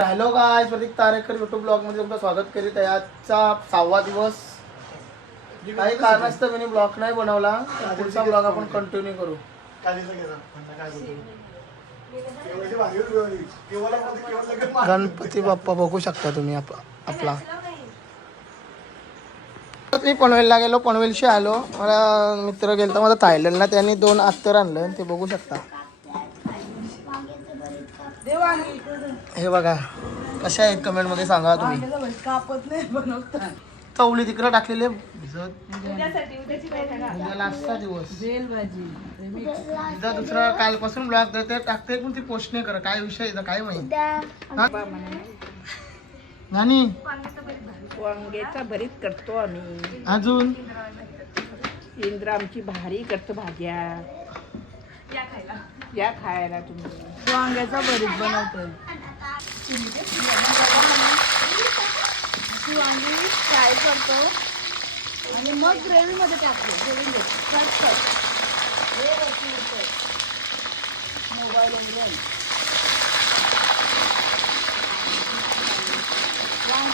Hello guys, प्रतीक Tarekar YouTube blog मध्ये तुमचं स्वागत करीत आहे। आजचा 6वा दिवस। काही कारणास्तव मी ब्लॉग नाही बनवला, पुढचा ब्लॉग आपण कंटिन्यू करू। गणपती बाप्पा बघू शकता तुम्ही आपला। मी पनवेलला गेलो, पनवेलशी आलो। मला मित्र गेलता माझा थायलंडला, त्यांनी 2 अत्तर आणलं, ते बघू शकता। हे बघा कशा आहेत कमेंट मध्ये सांगा तुम्ही। कापत नाही बनवता चवली तिकडे टाकलेले उद्याला असता दिवस बेल भाजी उद्या दुसरा कालपासून ब्लॉग देते टाकते, पण ती पोस्ट नाही करत। काय विषय आहे काय माहिती। नानी वांग्याचा भरीत करतो आम्ही। अजून इंद्र आमची भारी करतो भाज्या। या खायला तुम्ही वांग्याचा भरीत बनवतोय। वांगी फ्राय करतो आणि मग ग्रेव्ही मध्ये टाकतो। मोबाईल वांगी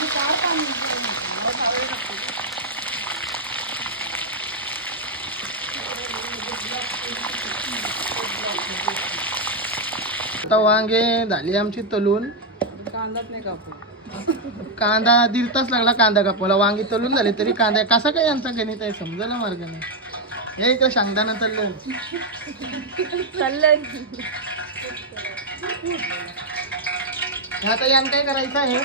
काय आता वांगे झाली आमची तलून। कांदाच नाही कापू। कांदा 1.5 तास लागला कांदा कापायला। वांगी तलून झाली तरी कांदा कसा काय यांचा गणित आहे समजायला मार्ग नाही। हे इकडे शेंगदाणा तळलं आता यान काय करायचं आहे।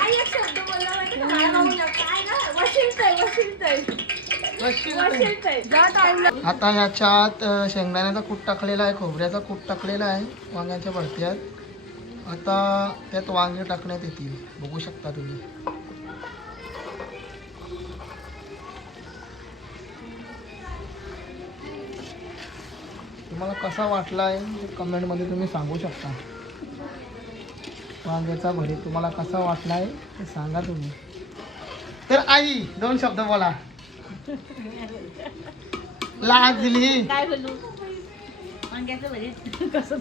आता ह्याच्यात शेंगदाण्याचा कूट टाकलेला आहे, खोबऱ्याचा कूट टाकलेला आहे वांग्याच्या भरत्यात। आता त्यात वांगे टाकण्यात येतील, बघू शकता तुम्ही। तुम्हाला कसा वाटला आहे कमेंट मध्ये तुम्ही सांगू शकता। वांग्याचा भरीत तुम्हाला कसा वाटला आहे ते सांगा तुम्ही। तर आई 2 शब्द बोला। लाजली काय बोलू? वांग्याचं भरीत कसं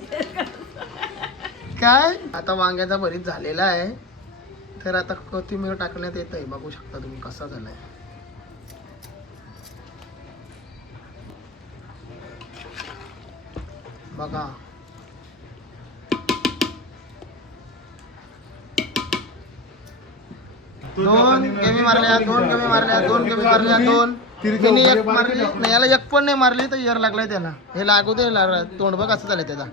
काय। आता वांग्याचा भरीत झालेला आहे, तर आता कोथिंबीर टाकण्यात येत आहे, बघू शकता तुम्ही कसा झालाय। बघा दोन कमी मारल्या 2 कमी मारल्या 2 कमी मारल्या 2 तिने 1 मारली नाही, याला 1 पण नाही मारली तर यर लागलाय त्याला। हे लागू दे तोंड बघ असं झालं त्याचा।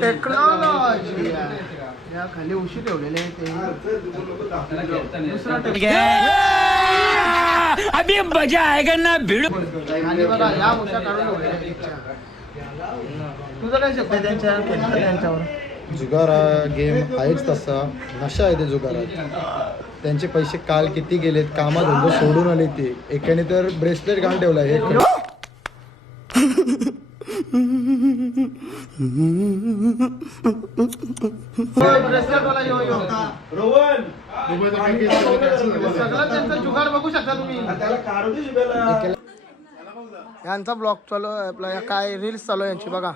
टेक्नॉलॉजी या खाली उशी ठेवलेले आहे ते अभी मजा आएगा ना भिड़। आणि बघा या उशा काढून ठेवलेल्या। तुझं काय शब्द आहे त्यांच्यावर? जुगार हा गेम आहेच तसा, नशा आहे ते जुगारात। त्यांचे पैसे काल किती गेलेत, कामाधंदो सोडून आले ते। एकाने तर ब्रेसलेट घालून ठेवला हे जुगाड बघू शकता तुम्ही। यांचा ब्लॉग चालू आहे आपला, काय रील्स चालू आहे यांची बघा।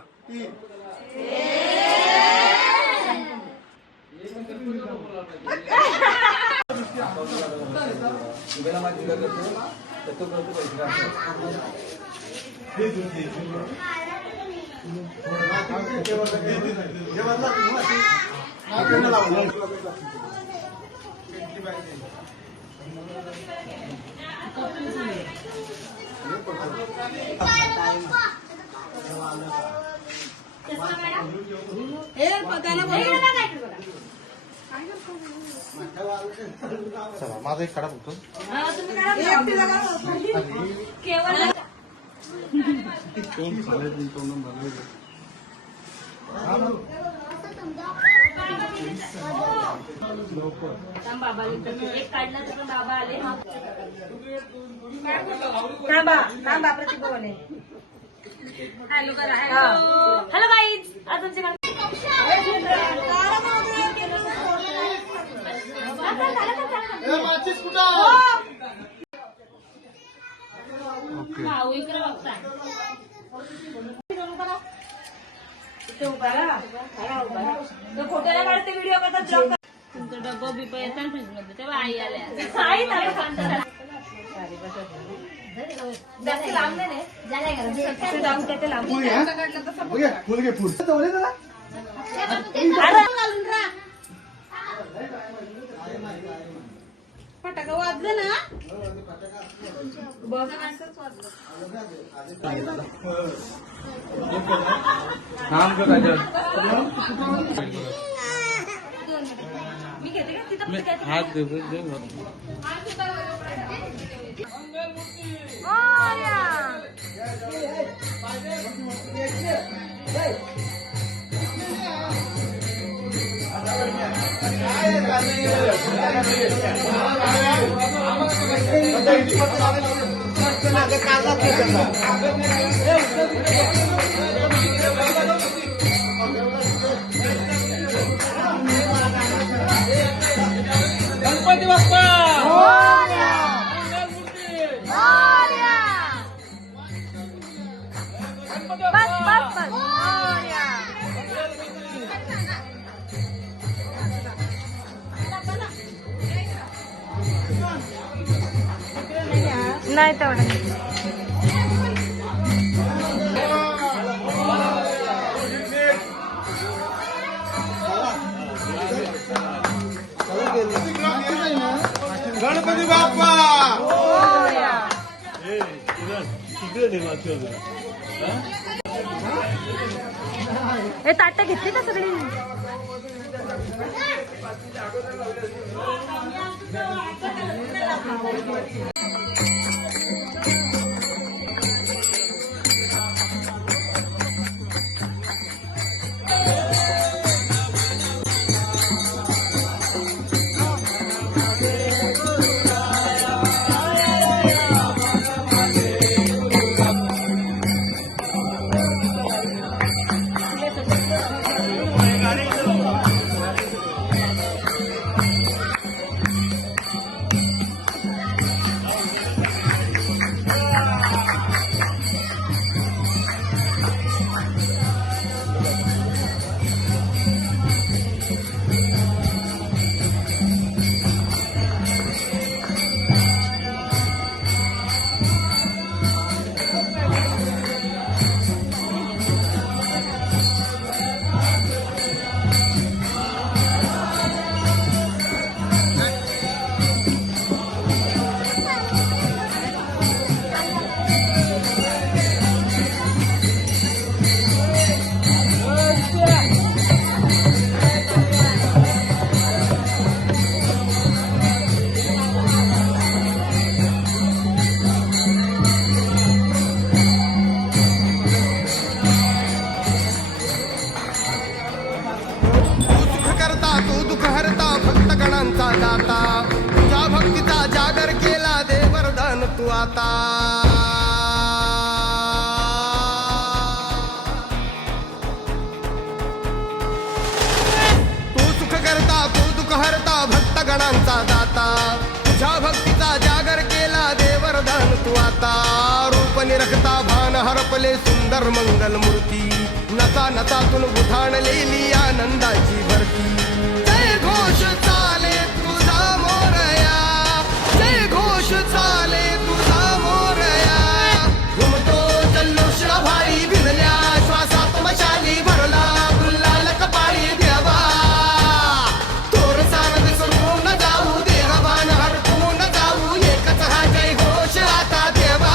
चला माझा एक खडा बघतो। हॅलो गाईज, आज तुमचे तुमचं डब्बा बिब्बा येतात फ्रीजमध्ये तेव्हा आई आल्या जास्त लांब नाही फुल घे फुल फटाका वाजले ना बघ मी घेते का तिथं हात दे गणपती बाप्पा नाही तेवढं गणपती बाप्पा हे ताटं घेतली का सगळी दाता तुझ्या भक्तीचा जागर केला दे वरदान तू आता तू सुख करता तू दुःख हरता भक्त गणांचा दाता तुझ्या भक्तीचा जागर केला दे वरदान तू आता रूप निरखता भान हरपले सुंदर मंगल मूर्ती नचा नचातून उठाणलेली आनंदाची भरती जय घोष चाले तुझा मोरया जय घोष चाले तुझा मोरया घुमतो जल्लोष भाई भिजल्या श्वासात मशाली भरला गुल्लाल कपाळी देवा तोर सार विसरून न जाऊ देहभान हरपून न जाऊ एकच हा जय घोष आता देवा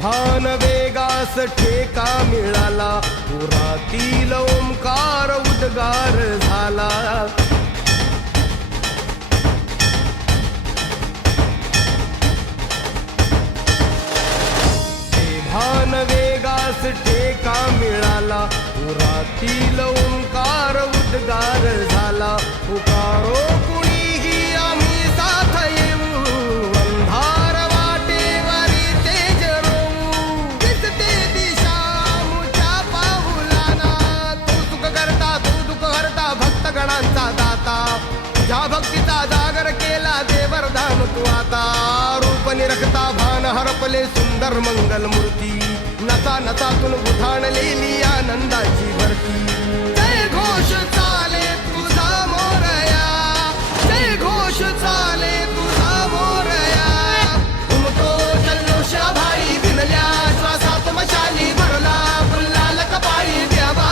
भान वेगास ठेका मिळाला पुरातील ओंकार उद्गार झाला त्यास टेका मिळाला पुरातील ओंकार उद्गार झाला पुकारो कुणीही आम्ही साथ येऊ अंधार वाटेवरी तेज रोवू दिसते दिशा मुच्या पाऊलाना तू सुख करता तू दुःख हरता भक्त गणांचा दाता तुझ्या भक्तीचा जागर केला दे वरदान तू आता रूप निरखता भान हरपले सुंदर मंगल मूर्ती नसा नसातून उठाणलेली आनंदाची भरती जय घोष चाले तुझा मोरया जय घोष चाले तुझा मोरया उमतो जल्लोष भाई दिनल्या श्वासात मशाली भरला फुल्लाल कपाळी द्यावा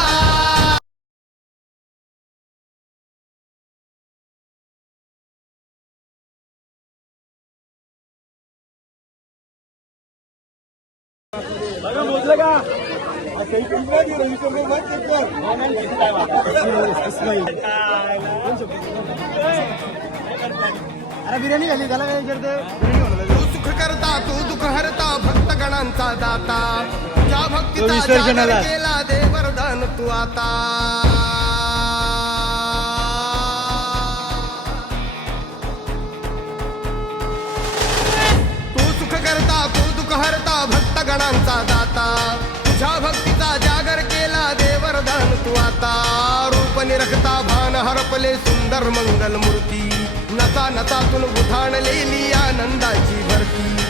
तू सुख करता तू दुःख हरता भक्त गणांचा दाता तुझ्या भक्तीचा जागर केला दे वरदान तू आता तू सुख करता तू दुःख हरता भक्त गणांचा दाता तुझ्या भक्तीचा जागर केला दे वरदान तू आता रूप निरखता भान हरपले सुंदर मंगल मूर्ती नसा नसातून उठाणलेली आनंदाची भरती